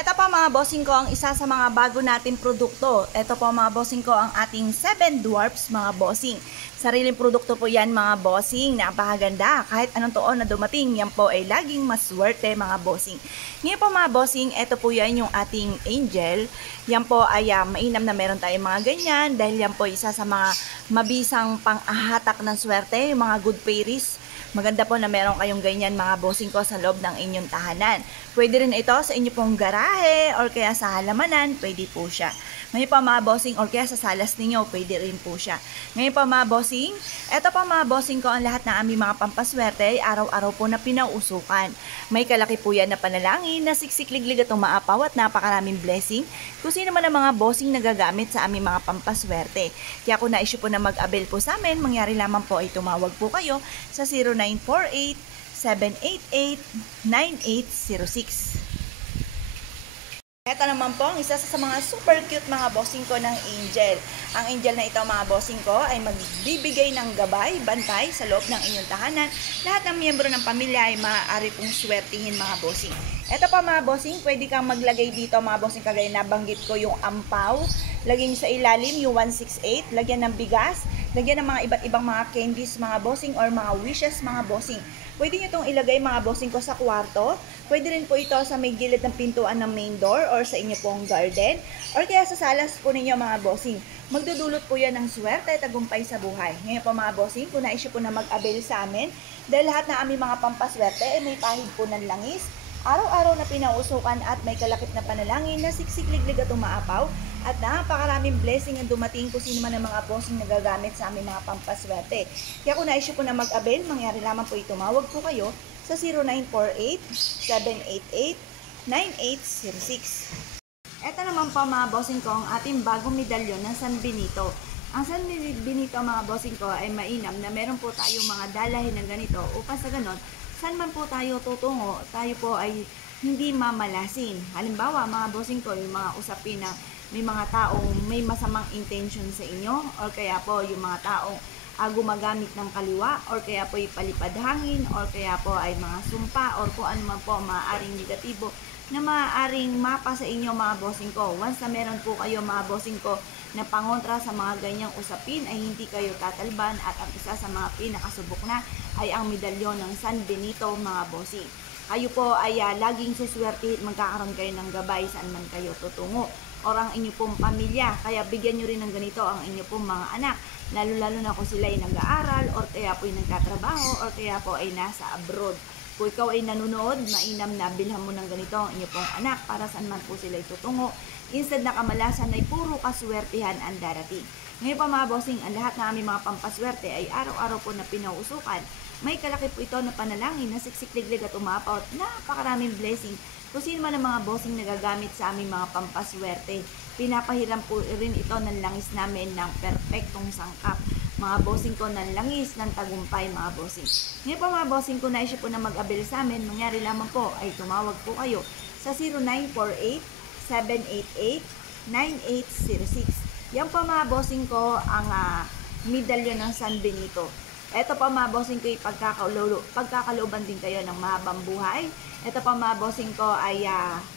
Ito po mga bossing ko ang isa sa mga bago nating produkto. Ito po mga bossing ko ang ating 7 Dwarfs mga bossing. Sariling produkto po yan mga bossing. Napakaganda. Kahit anong taon na dumating, yan po ay laging maswerte mga bossing. Ngayon po mga bossing, ito po yan yung ating Angel. Yan po ay mainam na meron tayong mga ganyan dahil yan po isa sa mga mabisang pang-ahatak ng swerte, yung mga good fairies. Maganda po na meron kayong ganyan mga bossing ko sa loob ng inyong tahanan. Pwede rin ito sa inyo pong garahe or kaya sa halamanan, pwede po siya. Ngayon po mga bossing or kaya sa salas ninyo, pwede rin po siya. Ngayon po mga bossing, ito po mga bossing ko ang lahat ng aming mga pampaswerte ay araw-araw po na pinauusukan. May kalaki po yan na panalangin na siksikliglig at umaapaw at napakaraming blessing kung sino man ang mga bossing na gagamit sa aming mga pampaswerte. Kaya kung na-issue po na mag-avail po sa amin, mangyari lamang po ay tumawag po kayo sa 0948-788-9806. Ito naman po ang isa sa mga super cute mga bossing ko ng Angel. Ang Angel na ito mga bossing ko ay magbibigay ng gabay, bantay sa loob ng inyong tahanan. Lahat ng miyembro ng pamilya ay maaari pong swertihin mga bossing. Ito pa mga bossing, pwede kang maglagay dito mga bossing kagaya nabanggit ko yung ampaw. Lagyan sa ilalim yung 168, lagyan ng bigas, lagyan ng mga iba't ibang mga candies mga bossing or mga wishes mga bossing. Pwede nyo itong ilagay mga bossing ko sa kwarto. Pwede rin po ito sa may gilid ng pintuan ng main door or sa inyo pong garden. Or kaya sa salas po ninyo mga bossing. Magdudulot po yan ng swerte at tagumpay sa buhay. Ngayon po mga bossing, kung na-issue po na mag-avail sa amin, dahil lahat na aming mga pampaswerte ay may pahid po ng langis, araw-araw na pinausukan at may kalakip na panalangin na siksikliglig at umaapaw at napakaraming blessing ang dumating kung sino man ang mga bossing na gagamit sa aming mga pampaswerte. Kaya kung na-issue po na mag-avail, mangyari lamang po tumawag po kayo sa 0948-788-9806. Ito naman po mga bossing ko ang ating bagong medalyon ng San Benito. Ang San Benito mga bossing ko ay mainam na meron po tayong mga dalahin ng ganito upang sa ganon, saan man po tayo tutungo, tayo po ay hindi mamalasin. Halimbawa mga bossing ko, yung mga usapin na may mga taong may masamang intention sa inyo or kaya po yung mga taong gumagamit ng kaliwa or kaya po ipalipad hangin or kaya po ay mga sumpa or kung ano man po maaaring negatibo na maaaring mapa sa inyo mga bossing ko. Once na meron po kayo mga bossing ko na pangontra sa mga ganyang usapin ay hindi kayo tatalban at ang isa sa mga pinakasubok na ay ang medalyon ng San Benito mga bossing. Kayo po ay laging suswerte at magkakaroon kayo ng gabay saan man kayo tutungo or ang inyo pong pamilya. Kaya bigyan nyo rin ng ganito ang inyo pong mga anak. Lalo-lalo na kung sila ay nag-aaral or kaya po ay nagtatrabaho or kaya po ay nasa abroad. Kung ikaw ay nanonood, mainam na bilhan mo ng ganito ang inyo pong anak para saan man po sila tutungo. Instead na kamalasan ay puro kaswertihan ang darating. Ngayon pa mga bossing, ang lahat ng aming mga pampaswerte ay araw-araw po na pinauusukan. May kalaki po ito na panalangin na siksikliglig at umapaw at napakaraming blessing. Kung sino man ang mga bossing na gagamit sa aming mga pampaswerte, pinapahiram po rin ito ng langis namin ng perpektong sangkap. Mga bossing ko ng langis ng tagumpay mga bossing. Ngayon po mga bossing ko na po na mag-avail sa amin, mangyari lamang po ay tumawag po kayo sa 0948-788-9806. Yan po mga bossing ko ang medalyon ng San Benito. Ito pa mga bossing ko ay pagkakalooban din kayo ng mahabang buhay. Ito pa mga bossing ko ay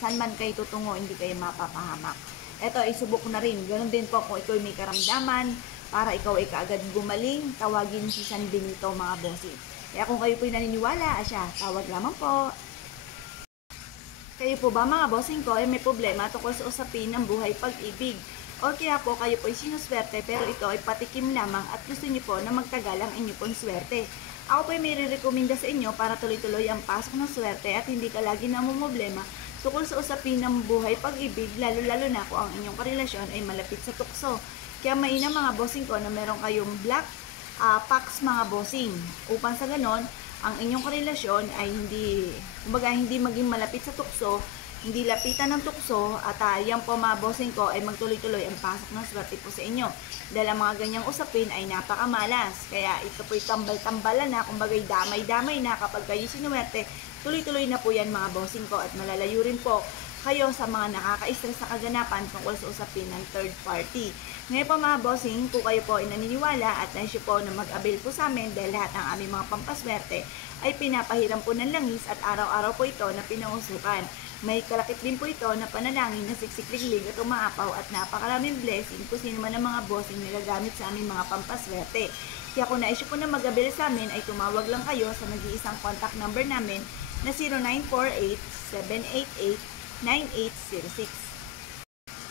saan man kayo tutungo, hindi kayo mapapahamak. Ito ay subok na rin. Ganon din po kung ikaw may karamdaman, para ikaw ay kaagad gumaling, tawagin si San Benito mga bossing. Kaya kung kayo po'y naniniwala, siya, tawag lamang po. Kayo po ba mga bossing ko ay may problema tungkol sa usapin ng buhay pag-ibig? O kaya po kayo po'y sinuswerte pero ito ay patikim lamang at gusto niyo po na magtagal ang inyo pong swerte. Ako po'y may re-recommenda sa inyo para tuloy-tuloy ang pasok ng swerte at hindi ka lagi namumblema tungkol sa usapin ng buhay pag-ibig, lalo-lalo na kung ang inyong karelasyon ay malapit sa tukso. Kaya mainam mga bossing ko na meron kayong black packs mga bossing upang sa ganon ang inyong karelasyon ay hindi maging malapit sa tukso, hindi lapitan ng tukso at yan po mga bossing ko ay magtuloy-tuloy ang pasok ng swerte po sa inyo. Dahil ang mga ganyang usapin ay napakamalas. Kaya ito po'y tambal-tambalan na, kumbagay damay-damay na kapag kayo sinuwerte, tuloy-tuloy na po yan mga bossing ko at malalayo rin po kayo sa mga nakaka-stress na kaganapan tungkol sa usapin ng third party. Ngayon po mga bossing, kung kayo po ay naniniwala at naisyo po na mag-avail po sa amin dahil lahat ng aming mga pampaswerte ay pinapahiram po ng langis at araw-araw po ito na pinausukan. May kalakip din po ito na panalangin na siksik-liglig at umaapaw at napakaraming blessing kung sino man ang mga bossing na gagamit sa aming mga pampaswerte. Kaya kung naisip po na mag-avail sa amin ay tumawag lang kayo sa nag-iisang contact number namin na 0948-788-9806.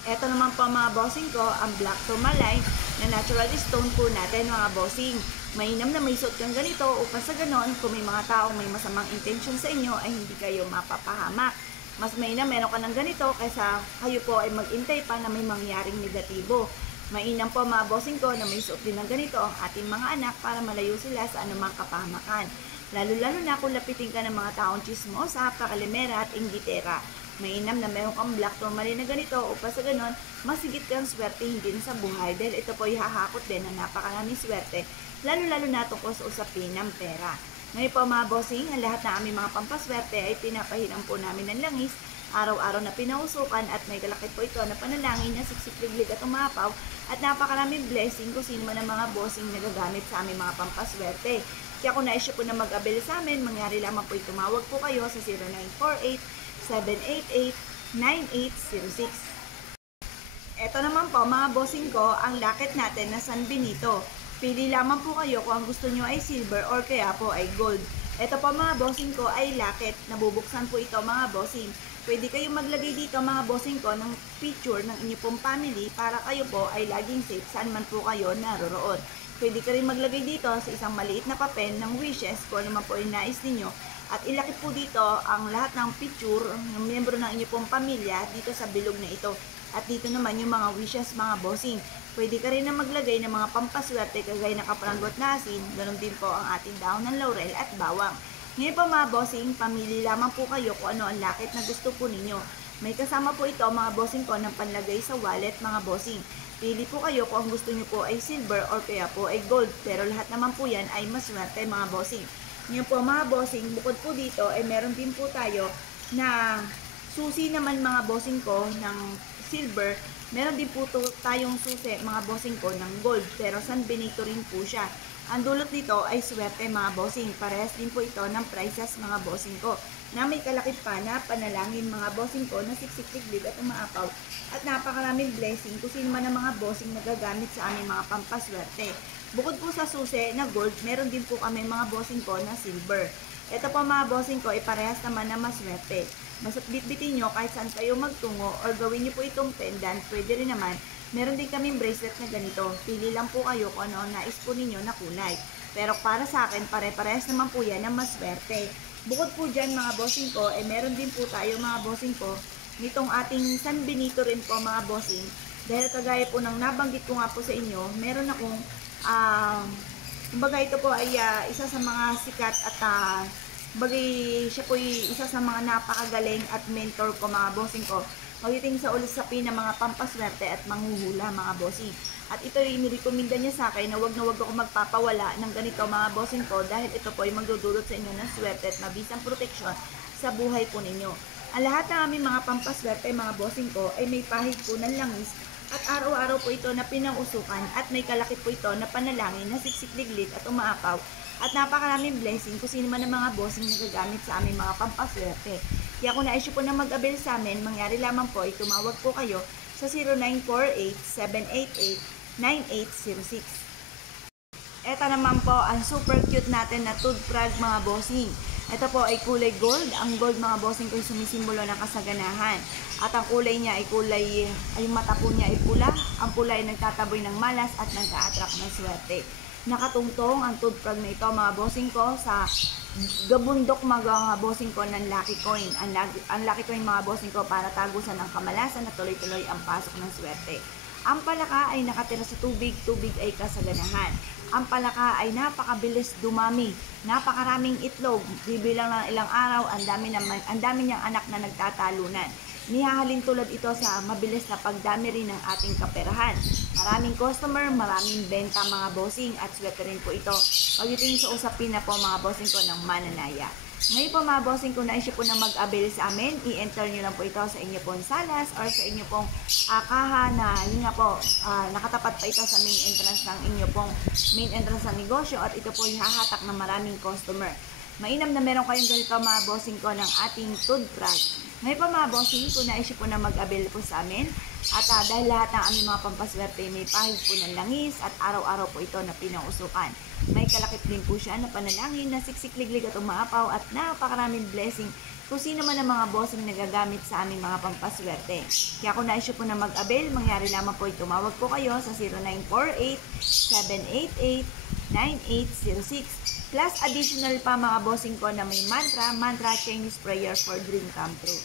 Ito naman po mga bossing ko, ang Black Tourmaline na natural stone po natin mga bossing. Mainam na may suot kang ganito upang sa ganon kung may mga taong may masamang intention sa inyo ay hindi kayo mapapahamak. Mas mainam meron ka ng ganito kaysa kayo po ay mag-intay pa na may mangyaring negatibo. Mainam po mga bossing ko na may suot din ng ganito ang ating mga anak para malayo sila sa anumang kapahamakan. Lalo-lalo na kung lapitin ka ng mga taong chismosa, pakalimera at inggitera. Mainam na meron kang black tourmaline na ganito upang sa ganon masigit kang swerte hindi sa buhay dahil ito po ihahakot din ng napakaraming swerte lalo-lalo na tungkol sa usapin ng pera. Ngayon po mga bossing, ang lahat ng aming mga pampaswerte ay pinapahiram po namin ng langis, araw-araw na pinausukan at may kalakip po ito na panalangin na siksik-liglig at umapaw at napakaraming blessing kung sino man ang mga bossing na gagamit sa aming mga pampaswerte. Kaya kung naisip po na mag-avail sa amin, mangyari lamang po tumawag po kayo sa 0948-788-9806. Ito naman po mga bossing ko, ang locket natin na San Benito. Pili lamang po kayo kung ang gusto nyo ay silver or kaya po ay gold. Ito po mga bossing ko ay locket. Nabubuksan po ito mga bossing. Pwede kayong maglagay dito mga bossing ko ng picture ng inyo pong family para kayo po ay laging safe saan man po kayo naroroon. Pwede ka rin maglagay dito sa isang maliit na papel ng wishes kung ano man po ay nais ninyo. At ilakip po dito ang lahat ng picture ng miyembro ng inyo pong pamilya dito sa bilog na ito. At dito naman yung mga wishes mga bossing. Pwede ka rin na maglagay ng mga pampaswerte kagaya ng kapranggot na asin. Ganon din po ang ating dahon ng laurel at bawang. Ngayon po mga bossing, pamili lamang po kayo kung ano ang locket na gusto po ninyo. May kasama po ito mga bossing ko ng panlagay sa wallet mga bossing. Pili po kayo kung ang gusto nyo po ay silver or kaya po ay gold. Pero lahat naman po yan ay maswerte mga bossing. Ngayon po mga bossing, bukod po dito ay meron din po tayo na susi naman mga bossing ko ng silver. Meron din po tayong susi mga bossing ko ng gold pero San Benito rin po siya. Ang dulot nito ay swerte mga bossing. Parehas din po ito ng prices mga bossing ko na may kalakip pa na panalangin mga bossing ko na siksik-liglig at umaapaw at napakaraming blessing kung sino man ang mga bossing na gagamit sa aming mga pampaswerte. Bukod po sa susi na gold, meron din po kami mga bossing ko na silver. Ito po mga bossing ko ay parehas naman na maswerte. Basta't bitbitin nyo kahit saan kayo magtungo or gawin nyo po itong pendant, pwede rin naman. Meron din kaming bracelet na ganito. Pili lang po kayo kung ano ang nais po ninyo na kulay. Pero para sa akin, pare-parehas naman po yan na maswerte. Bukod po dyan mga bossing ko, meron din po tayo mga bossing ko nitong ating San Benito rin po mga bossing. Dahil kagaya po ng nabanggit ko nga po sa inyo, meron akong kumbaga ito po ay isa sa mga sikat at bagay siya po isa sa mga napakagaling at mentor ko mga bossing ko. Pagdating sa ulisapi ng mga pampaswerte at manghuhula mga bossing. At ito ay inirekomenda niya sa akin na wag ako magpapawala ng ganito mga bossing ko dahil ito po ay magdudulot sa inyo ng swerte at mabisang proteksyon sa buhay po ninyo. Ang lahat ng aming mga pampaswerte mga bossing ko ay may pahid po ng langis at araw-araw po ito na pinausukan at may kalakip po ito na panalangin na siksik-liglig at umaapaw at napakaraming blessing kung sino man ang mga bossing na gagamit sa aming mga pampaswerte. Kaya kung naisip po na mag-avail sa amin, mangyari lamang po ay tumawag po kayo sa 0948-788-9806. Ito naman po ang super cute natin na toothbrush mga bossing. Ito po ay kulay gold. Ang gold mga bossing ko ay sumisimbolo ng kasaganahan. At ang kulay niya ay ay mata po niya ay pula. Ang pula ay nagtataboy ng malas at nagka-attract ng swerte. Nakatungtong ang toothbrush na ito mga bossing ko sa gabundok mga bossing ko ng lucky coin. Ang lucky coin mga bossing ko para tagusan ng kamalasan na tuloy-tuloy ang pasok ng swerte. Ang palaka ay nakatira sa tubig, tubig ay kasaganahan. Ang palaka ay napakabilis dumami, napakaraming itlog, bibilang ng ilang araw, ang dami niyang anak na nagtatalunan. Nihahalin tulad ito sa mabilis na pagdami rin ng ating kaperahan. Maraming customer, maraming benta mga bossing at swerte rin po ito. Pagdating sa usapin na po mga bossing ko ng mananaya. Ngayon po mga bossing ko, naisip po na mag-avail sa amin, i-enter nyo lang po ito sa inyo pong salas or sa inyo pong kaha na yun nga po, nakatapat pa ito sa main entrance ng inyo pong main entrance ng negosyo at ito po ihahatak ng maraming customer. Mainam na meron kayong ganito mga bossing ko ng ating toothbrush. Ngayon pa mga bossing, kung naisip po na mag-avail po sa amin, at dahil lahat ng aming mga pampaswerte may pahid po ng langis at araw-araw po ito na pinausukan. May kalakip din po siya na panalangin na siksik-liglig at umaapaw at napakaraming blessing kung sino man ang mga bossing nagagamit sa aming mga pampaswerte. Kaya kung naisip po na mag-avail, mangyari lamang po tumawag po kayo sa 0948-788-9806 plus additional pa mga bossing ko na may mantra Chinese prayer for dream come true.